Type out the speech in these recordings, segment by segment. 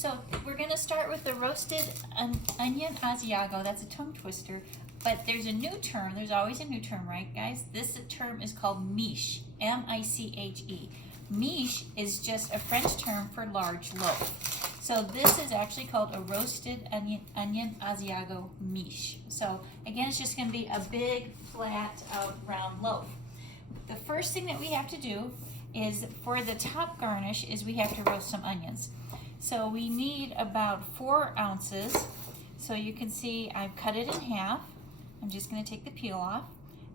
So we're going to start with the roasted onion Asiago. That's a tongue twister, but there's a new term. There's always a new term, right, guys? This term is called miche, M-I-C-H-E. Miche is just a French term for large loaf. So this is actually called a roasted onion Asiago miche. So again, it's just going to be a big, flat, round loaf. The first thing that we have to do is, for the top garnish, is we have to roast some onions. So we need about 4 ounces. So you can see I've cut it in half. I'm just going to take the peel off.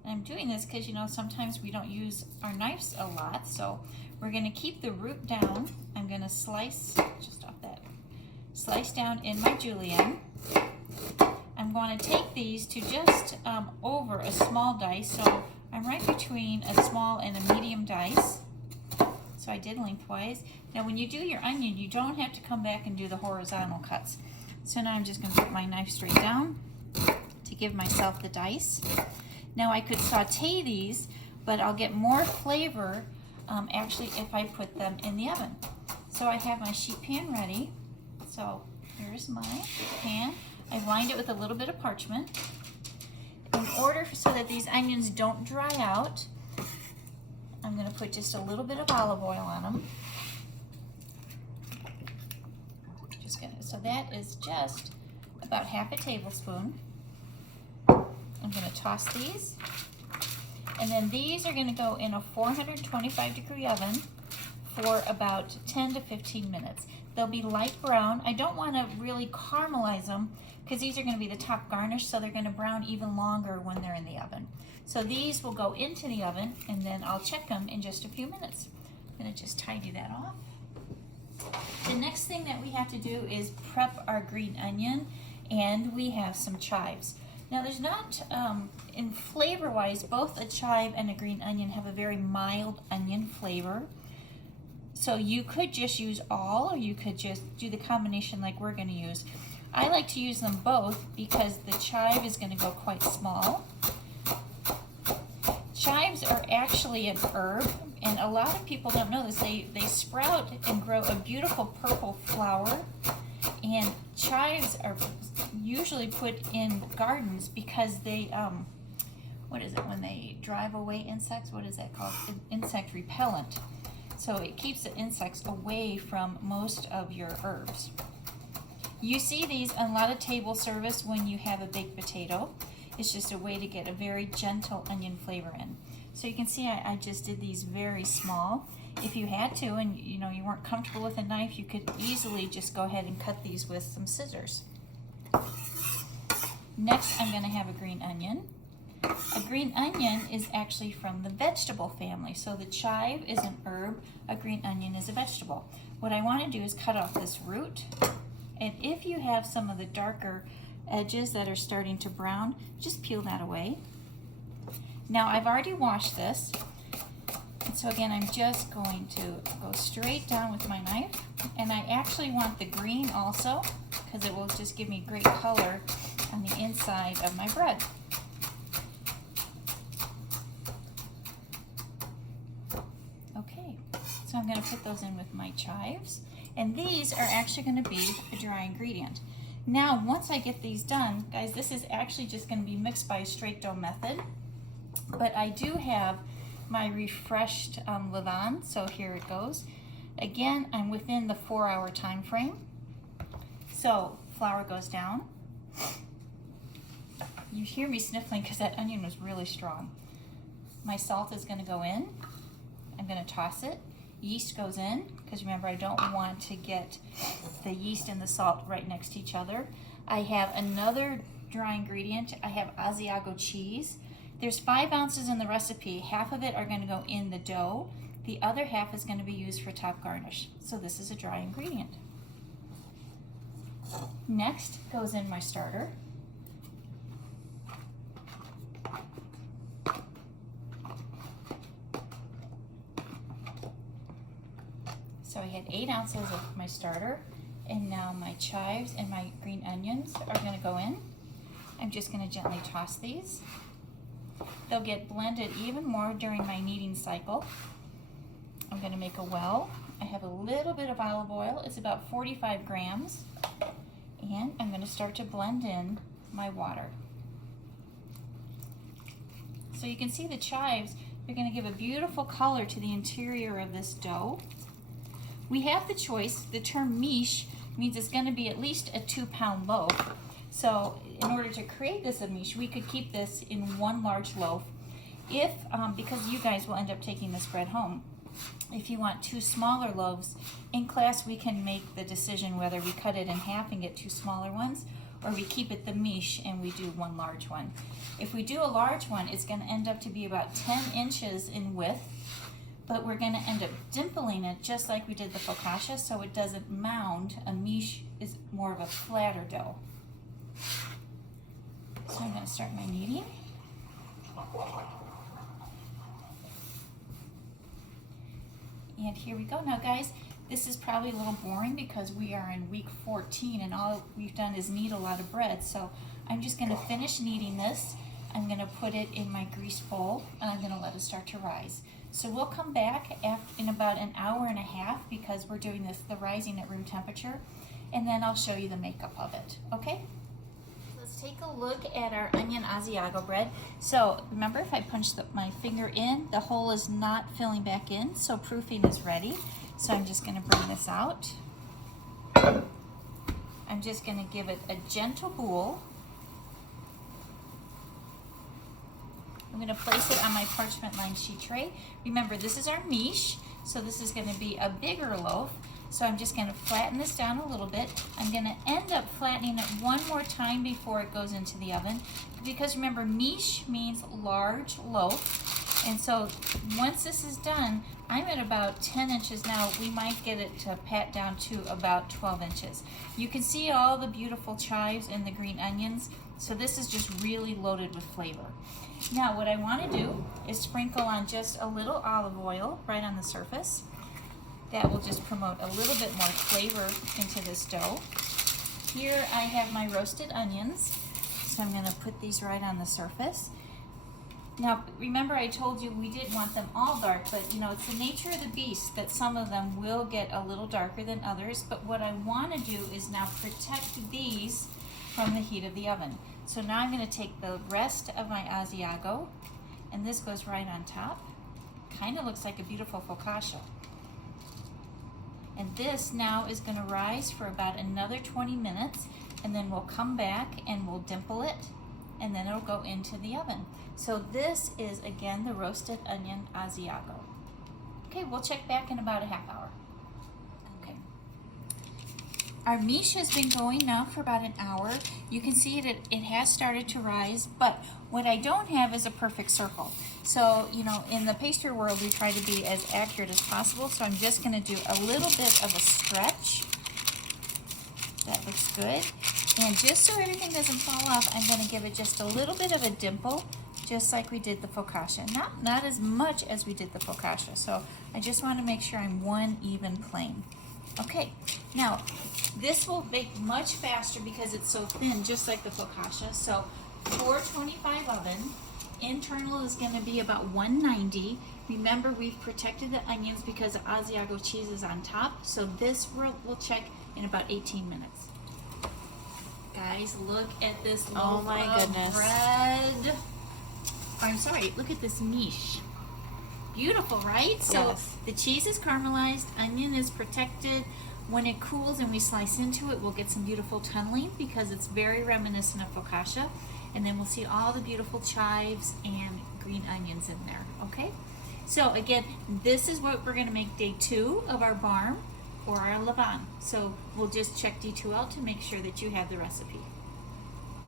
And I'm doing this because, you know, sometimes we don't use our knives a lot. So we're going to keep the root down. I'm going to slice just off that. Slice down in my julienne. I'm going to take these to just over a small dice. So I'm right between a small and a medium dice. So I did lengthwise. Now when you do your onion, you don't have to come back and do the horizontal cuts. So now I'm just going to put my knife straight down to give myself the dice. Now I could saute these, but I'll get more flavor actually if I put them in the oven. So I have my sheet pan ready. So here's my pan. I've lined it with a little bit of parchment. In order so that these onions don't dry out, I'm going to put just a little bit of olive oil on them. So that is just about half a tablespoon. I'm going to toss these. And then these are going to go in a 425-degree oven for about 10 to 15 minutes. They'll be light brown. I don't want to really caramelize them because these are going to be the top garnish, so they're going to brown even longer when they're in the oven. So these will go into the oven, and then I'll check them in just a few minutes. I'm going to just tidy that off. The next thing that we have to do is prep our green onion, and we have some chives. Now there's not, in flavor-wise, both a chive and a green onion have a very mild onion flavor. So you could just use all, or you could just do the combination like we're going to use. I like to use them both because the chive is going to go quite small. Chives are actually an herb, and a lot of people don't know this. They sprout and grow a beautiful purple flower, and chives are usually put in gardens because they, what is it, when they drive away insects, what is that called? Insect repellent. So it keeps the insects away from most of your herbs. You see these on a lot of table service when you have a baked potato. It's just a way to get a very gentle onion flavor in. So you can see I just did these very small. If you had to and you know you weren't comfortable with a knife, you could easily just go ahead and cut these with some scissors. Next, I'm going to have a green onion. A green onion is actually from the vegetable family. So the chive is an herb, a green onion is a vegetable. What I want to do is cut off this root. And if you have some of the darker edges that are starting to brown, just peel that away. Now I've already washed this. And so again, I'm just going to go straight down with my knife. And I actually want the green also, because it will just give me great color on the inside of my bread. Okay, so I'm going to put those in with my chives. And these are actually going to be a dry ingredient. Now, once I get these done, guys, this is actually just going to be mixed by a straight dough method. But I do have my refreshed levain, so here it goes. Again, I'm within the 4-hour time frame. So flour goes down. You hear me sniffling because that onion was really strong. My salt is going to go in. I'm going to toss it. Yeast goes in, because remember, I don't want to get the yeast and the salt right next to each other. I have another dry ingredient. I have Asiago cheese. There's 5 ounces in the recipe. Half of it are going to go in the dough. The other half is going to be used for top garnish. So this is a dry ingredient. Next goes in my starter. So I had 8 ounces of my starter, and now my chives and my green onions are going to go in. I'm just going to gently toss these. They'll get blended even more during my kneading cycle. I'm going to make a well I have a little bit of olive oil. It's about 45 grams. And I'm going to start to blend in my water. So you can see the chives, they're going to give a beautiful color to the interior of this dough. We have the choice. The term miche means it's going to be at least a 2-pound loaf. So in order to create this a miche, we could keep this in one large loaf. If, because you guys will end up taking this bread home, if you want 2 smaller loaves, in class we can make the decision whether we cut it in half and get 2 smaller ones, or we keep it the miche and we do 1 large one. If we do a large one, it's going to end up to be about 10 inches in width, but we're going to end up dimpling it just like we did the focaccia, so it doesn't mound. A miche is more of a flatter dough. So I'm going to start my kneading. And here we go. Now guys, this is probably a little boring because we are in week 14 and all we've done is knead a lot of bread. So I'm just going to finish kneading this. I'm going to put it in my grease bowl and I'm going to let it start to rise. So we'll come back in about an hour and a half because we're doing the rising at room temperature, and then I'll show you the makeup of it, okay? Let's take a look at our onion Asiago bread. So remember, if I punch my finger in, the hole is not filling back in, so proofing is ready. So I'm just going to bring this out. I'm just going to give it a gentle boil. I'm going to place it on my parchment lined sheet tray. Remember, this is our miche, so this is going to be a bigger loaf. So I'm just going to flatten this down a little bit. I'm going to end up flattening it one more time before it goes into the oven, because remember, miche means large loaf. And so once this is done, I'm at about 10 inches now. We might get it to pat down to about 12 inches. You can see all the beautiful chives and the green onions. So this is just really loaded with flavor. Now what I want to do is sprinkle on just a little olive oil right on the surface. That will just promote a little bit more flavor into this dough. Here I have my roasted onions, so I'm going to put these right on the surface. Now remember, I told you we didn't want them all dark, but you know, it's the nature of the beast that some of them will get a little darker than others. But what I want to do is now protect these from the heat of the oven. So now I'm going to take the rest of my Asiago, and this goes right on top. Kind of looks like a beautiful focaccia. And this now is going to rise for about another 20 minutes, and then we'll come back and we'll dimple it, and then it'll go into the oven. So this is, again, the roasted onion Asiago. Okay, we'll check back in about a half hour. Okay. Our miche has been going now for about an hour. You can see it has started to rise, but what I don't have is a perfect circle. So, you know, in the pastry world, we try to be as accurate as possible, so I'm just going to do a little bit of a stretch. That looks good. And just so everything doesn't fall off, I'm going to give it just a little bit of a dimple, just like we did the focaccia. Not as much as we did the focaccia, so I just want to make sure I'm one even plane. Okay, now this will bake much faster because it's so thin, just like the focaccia. So 425 oven. Internal is going to be about 190. Remember, we've protected the onions because the Asiago cheese is on top. So this we'll check in about 18 minutes. Guys, look at this loaf of bread. Oh, I'm sorry, look at this miche. Beautiful, right? So yes. The cheese is caramelized, onion is protected. When it cools and we slice into it, we'll get some beautiful tunneling because it's very reminiscent of focaccia. And then we'll see all the beautiful chives and green onions in there, okay? So again, this is what we're gonna make day 2 of our barm or our levain. So we'll just check D2L to make sure that you have the recipe.